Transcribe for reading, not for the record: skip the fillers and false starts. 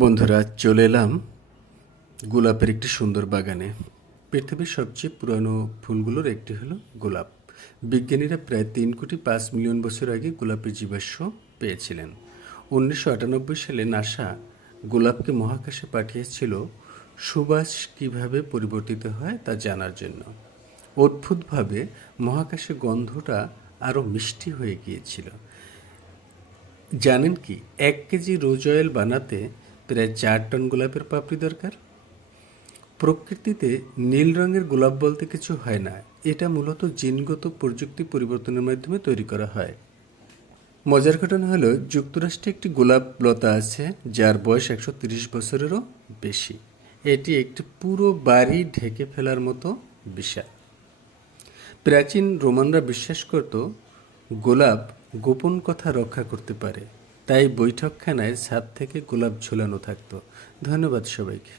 বন্ধুরা, চলে এলাম গোলাপের একটি সুন্দর বাগানে। পৃথিবীর সবচেয়ে পুরানো ফুলগুলোর একটি হলো গোলাপ। বিজ্ঞানীরা প্রায় 3,5,000,000 বছর আগে গোলাপের জীবাশ্ম পেয়েছিলেন। 1998 সালে নাসা গোলাপকে মহাকাশে পাঠিয়েছিল সুবাস কিভাবে পরিবর্তিত হয় তা জানার জন্য। অদ্ভুতভাবে মহাকাশে গন্ধটা আরও মিষ্টি হয়ে গিয়েছিল। জানেন কি, 1 কেজি রোজ অয়েল বানাতে প্রায় 4 টন গোলাপের পাপড়ি দরকার। প্রকৃতিতে নীল রঙের গোলাপ বলতে কিছু হয় না, এটা মূলত জিনগত প্রযুক্তি পরিবর্তনের মাধ্যমে তৈরি করা হয়। মজার ঘটনা হলো, যুক্তরাষ্ট্রে একটি গোলাপ লতা আছে যার বয়স 130 বছরেরও বেশি। এটি একটি পুরো বাড়ি ঢেকে ফেলার মতো বিশাল। প্রাচীন রোমানরা বিশ্বাস করত গোলাপ গোপন কথা রক্ষা করতে পারে, তাই বৈঠকখানায় ছাদ থেকে গোলাপ ঝোলানো থাকতো। ধন্যবাদ সবাইকে।